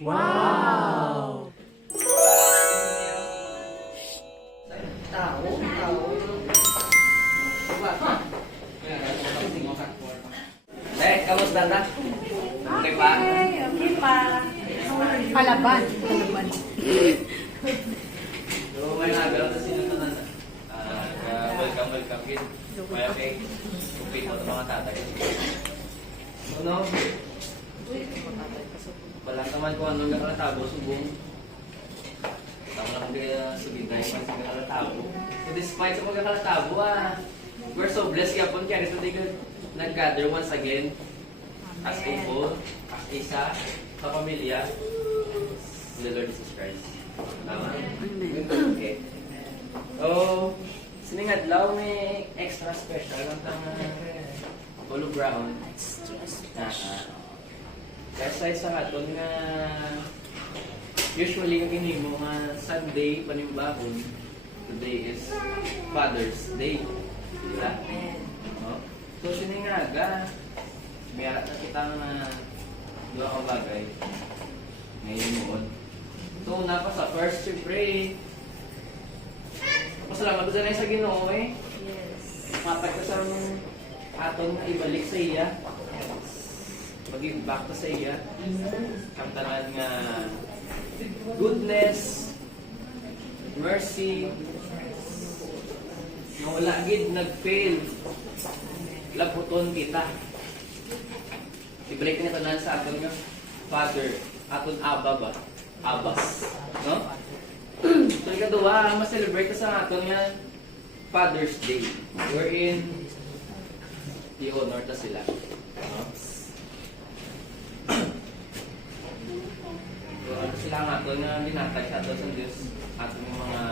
Wow! Tao. Kamusta na? Okay pa? Okay pa. Palaban. So, may nagalaw na sinutunan na. Welcome, kid. Okay. Upit mo ito mga tatay. Ano? Wala naman kung anong nakalatabo, subong. Tama lang kaya sugitay pa sa nakalatabo. So, despite sa magkakalatabo, we're so blessed kapon kaya ito tayo nag-gather once again as a whole, as isa, sa pamilya, the Lord Jesus Christ. Tama? Okay. So, siningadlaw may extra special ang Polo Brown. Kaya sa isa aton nga usually yung inimo nga Sunday panimbahon, today is Father's Day. Diba? No? So siningaga, mayroon na kitang dua kang bagay ngayon mo. So una pa sa first, siyempre pasalamat sa sa Ginoo eh. Yes. Matag ka sa aton ibalik sa iya. Mag-give back to sa iya. Kamtanan nga goodness, mercy, nga wala gid nag-fail. Labuton kita. I-break na tanan sa aton nga Father, aton Abba ba? Abbas. No? So ikaduha, ma-celebrate sa aton nga Father's Day. Wherein i-honor ta sila. No? So ano sila nga aton nga binatag sa aton sa Diyos, aton mga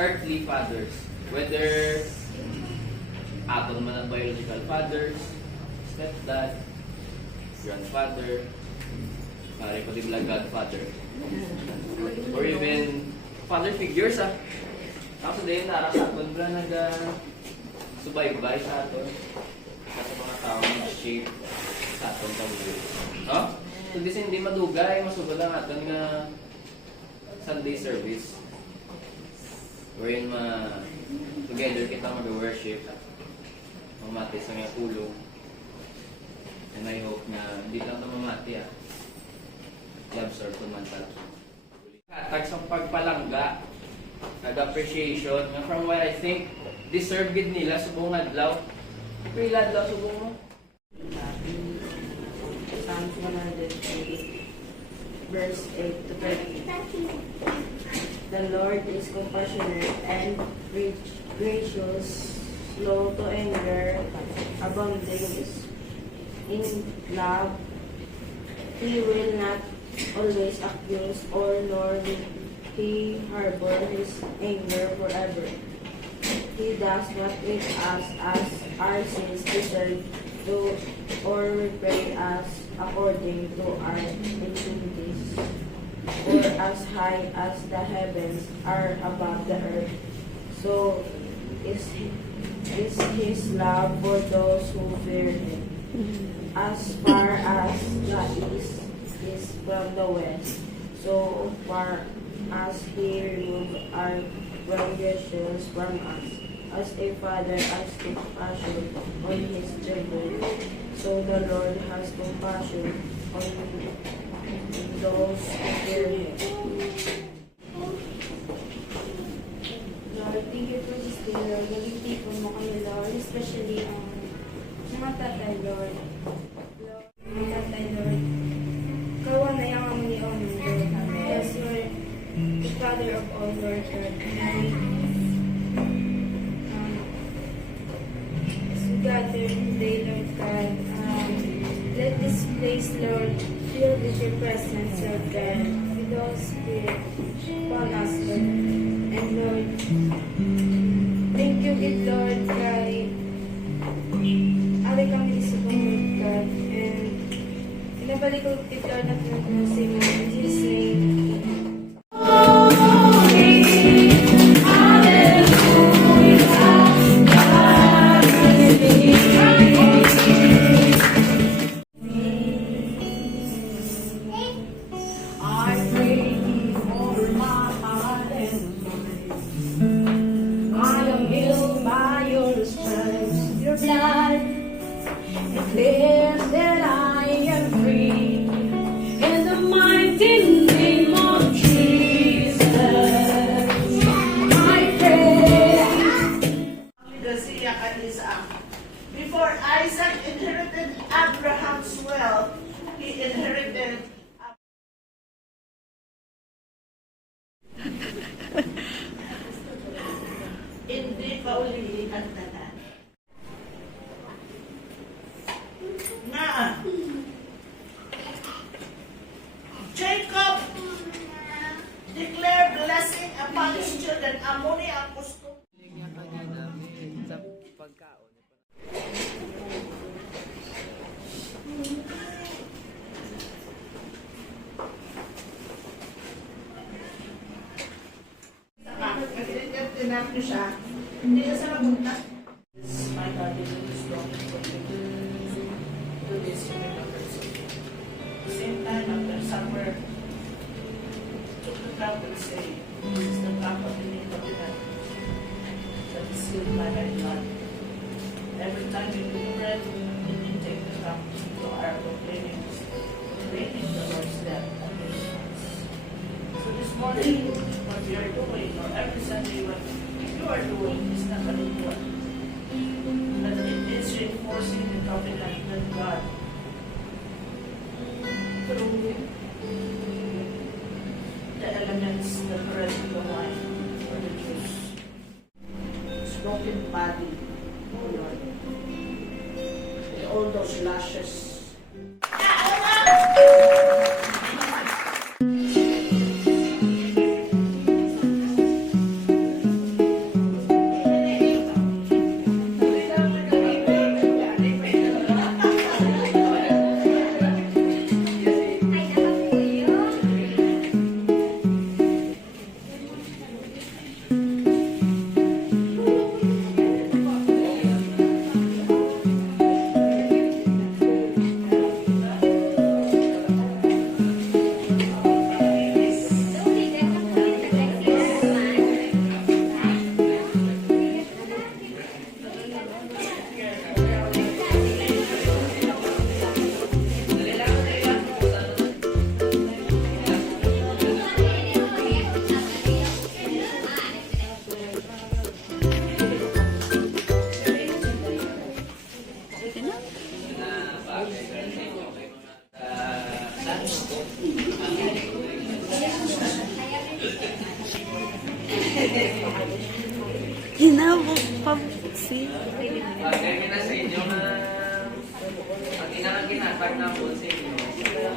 earthly fathers. Whether aton man ang biological fathers, stepdad, grandfather, pare pa din godfather, or even father figures Tapos din nara sa aton bla subaybay sa aton sa mga tao nga shape sa aton pamilya. No? So this hindi madugay, masugod ang aton nga Sunday service. Wherein together kita mag-worship, mamati sa nga tulong. And I hope na hindi lang ito mamati i-absorb ito man talaga. Hatag sa pagpalangga, nag-appreciation, from what I think, deserve gid nila subong adlaw. Pila adlaw subong mo? Psalms 108, verse 8 to 13. The Lord is compassionate and gracious, slow to anger, abounding in love. He will not always accuse, or nor will he harbor his anger forever. He does not treat us as our sins deserve, or repay us according to our iniquities. For as high as the heavens are above the earth, so is his love for those who fear him. As far as the east is from the west, so far as he removed our transgressions from us. As a father has compassion on his children, so the Lord has compassion on those who fear him. Lord, thank you for this day, Lord. Gawin people mo kami, Lord. Especially ang mga tatay, Lord. Lord, mga tatay, Lord. Kawa na yung aming honor, Lord. Because you are the Father of all, Lord. And as we gather today, Lord God, let this place, Lord, fill with your presence, Lord God, with all spirit upon us, Lord. And Lord, thank you, good Lord, kay ali kami isipong, Lord God, and inabalik ko kay Lord na pinag-using in Jesus' name. Our Jacob declared blessing upon his children. Amuni ang gusto. Tinap niyo siya, hindi na siya magunta. My God, this is wrong. Do this in remembrance of me. At the same time, after supper, took the cup and say, this is the cup of the new covenant that is sealed by my blood. Every time you do bread, you take the cup to our proclaiming the Lord's death against us. So this morning, what we are doing, or every Sunday, what you are doing is nakalutuan. But it is reinforcing the covenant that God, through the elements, the bread and the wine, or the juice, His broken body, oh Lord, with all those lashes. Bagay na sa inyo na ang inakinatag na po sa inyo,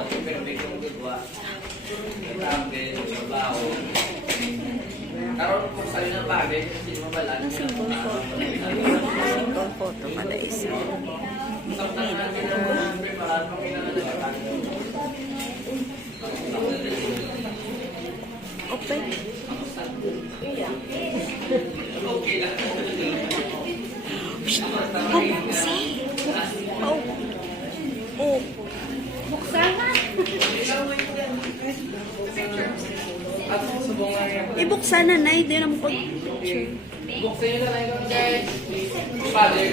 ang perfectong gudwa, itabel, trabaho. Karoon po sa inyo ng bagay, kasi mabalan. Single photo pala isa. Samtang natin na preparahan pang kinakalakan. Open. Okay lang. Oh. Oh. At subungan niya. Ibuksan na na, hindi na mo pag-picture. Buksan nyo na lang yung guys. Father,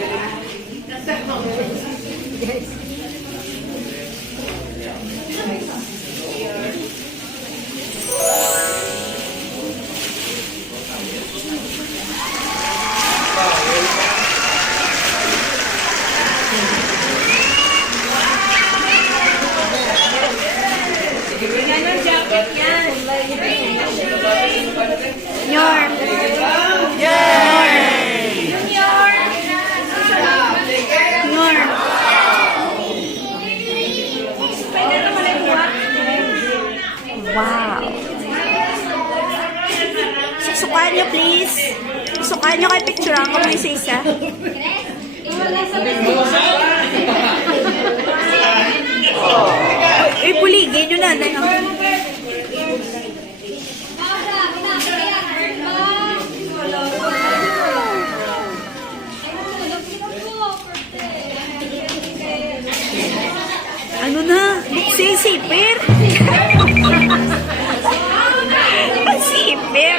Wow. Susukaan nyo, please. Susukaan nyo kay picture ako may isa. Puligin nyo na. Ano na? Buksi, sipir. Sipir.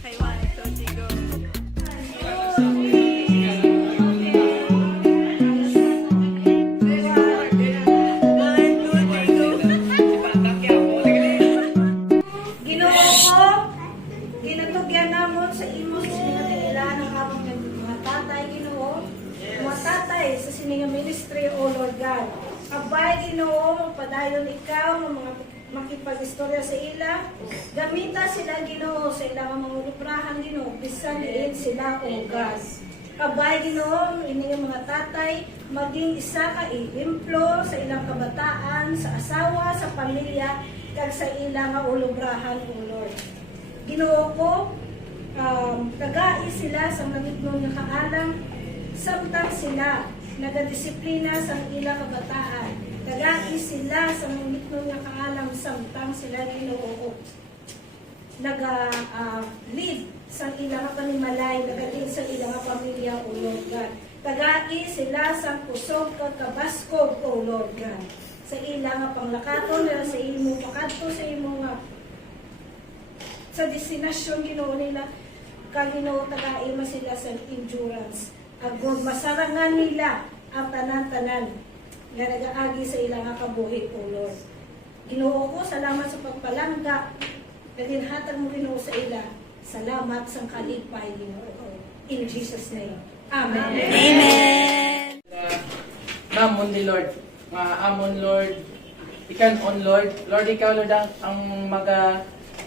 Okay, 1, 2, 3, go. tatay sa sininga ministry, O Lord God. Abay, Ginoo, padayon ikaw, ng mga makipag-istorya sa ila. Gamita sila, Ginoo, sa ilang mga luprahan, Ginoo. Bisan liit sila, O God. Abay, Ginoo, ining mga tatay, maging isa ka iimplo sa ilang kabataan, sa asawa, sa pamilya, kag sa ilang nga ulubrahan, O Lord. Ginoo ko, tagai sila sa manignon nga kaalam, samtang sila nagadisiplina sa ilang kabataan. Tagai sila sa manignon nga kaalam, samtang sila Ginoo naga-lead sa ilang panimalay, naga-lead sa ilang pamilya, O Lord God. Tagai sila sa kusog kabaskog, O Lord God. Sa ilang panglakaton, sa imo pakadto, sa imo nga sa destinasyon Ginoo nila, kag Ginoo tagai mo sila sa endurance. Agod masarangan nila ang tanan-tanan nga nagaagi sa ilang kabuhi, O Lord. Ginoo ko, salamat sa pagpalangga. Kaginhatag mo Ginoo sa ila. Salamat sa kalipay Ginoo. In Jesus' name. Amen. Amen. Namon ni Lord. Nga amon Lord. Ikan on Lord. Lord, ikaw Lord ang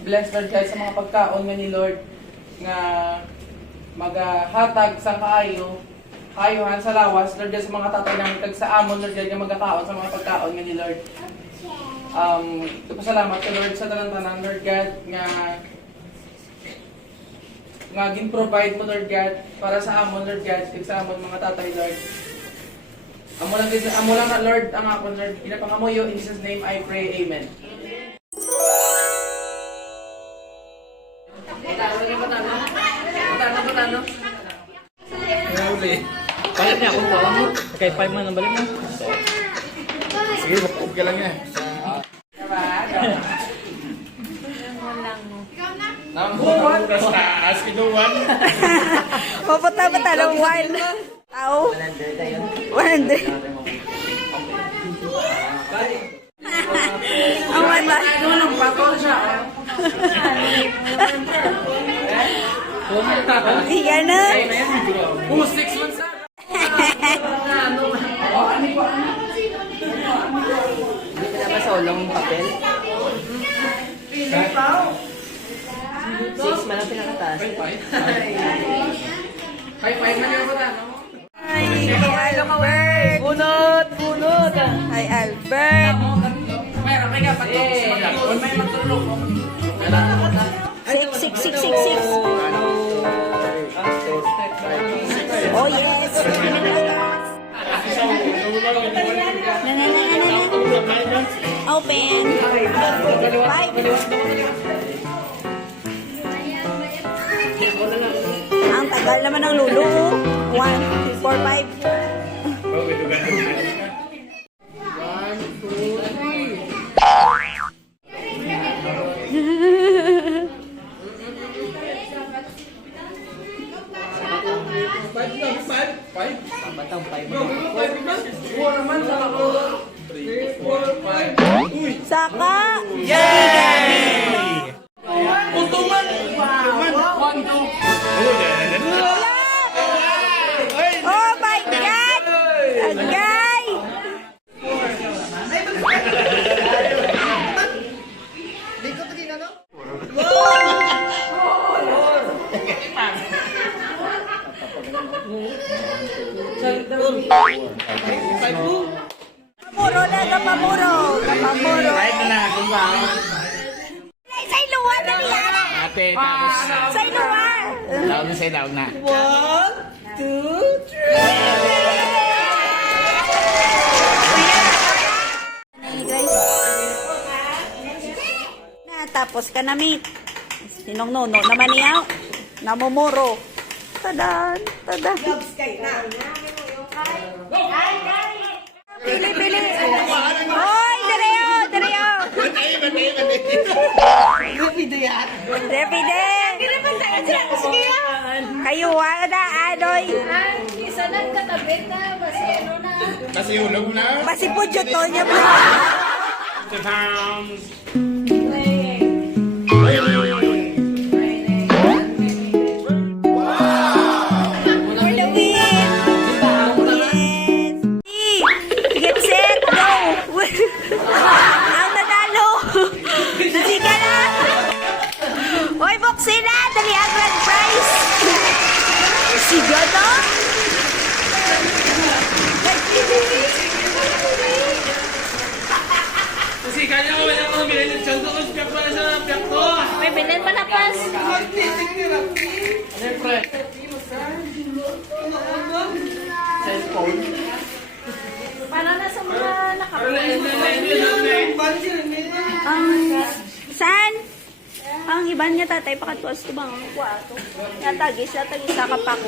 bless Lord guys sa mga pagkaon nga ni Lord. Nga magahatag sa kaayuhan sa lawas Lord guys sa mga tatay ng tag sa amon Lord guys nga magkakaon sa mga pagkaon nga ni Lord. Pasalamat ka Lord sa tanan-tanan Lord God nga gin-provide mo Lord God para sa amon Lord God kag sa amon mga tatay Lord. Amo lang na Lord ang ako Lord ginapangamuyo in Jesus name I pray, amen. Patano. Balik niya kung wala mo. Okay, 5 man ang balik mo. Sige, makapag ka lang yan. Nambukas taas, kinuwan. Papunta ba ng one? Tao? 100. Ang one ba? Tulong patol siya. Higa na. 6 months na. Hindi ka na ba sa ulong papel? 6 man ang pinakataas. High five na kayo ba? Hi, Albert. Bunot. Hi, Albert. May ka patol. May matulog. 6. Oh, yes. Open. 5. Ang tagal naman ng lulo. 1, 4, 5. Batang 5. Saka. Oh my God! Agay! Kapamuro na, kapamuro. Kahit na, kung ba? Sa iluwan na niya. Ate, tapos. Sa iluwan. Laog na sa'yo, laog na. 1, 2, 3. Tapos ka na, meet. Sinong nono naman niya? Namumuro. Tadan. Pili. Hoy, Dereo. Repide. Kayo, na, Adoy. Isa lang katabit na, basi ano na. Kasi hulog na. Basi po dyan to niya ba? The pounds. For the win! May bilhin pa na pas. Cellphone. Para na sa mga nakapunin. Saan? Ang iban nga tatay pakatuas to bang ang kwarto. Natagis sa kapak.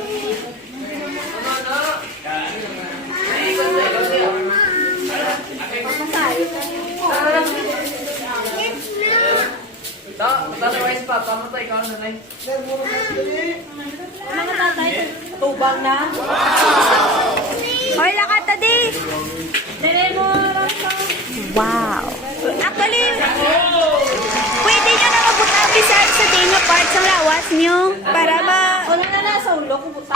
Otherwise pa, pamatay ka na tayo. Mga tatay, tubang na. Hoy, lakata di! Dere mo, Wow! Actually, pwede nyo na mabutang bisag sa tinyo parts ng lawas nyo para ma... Una na nasa ulo ko, buta.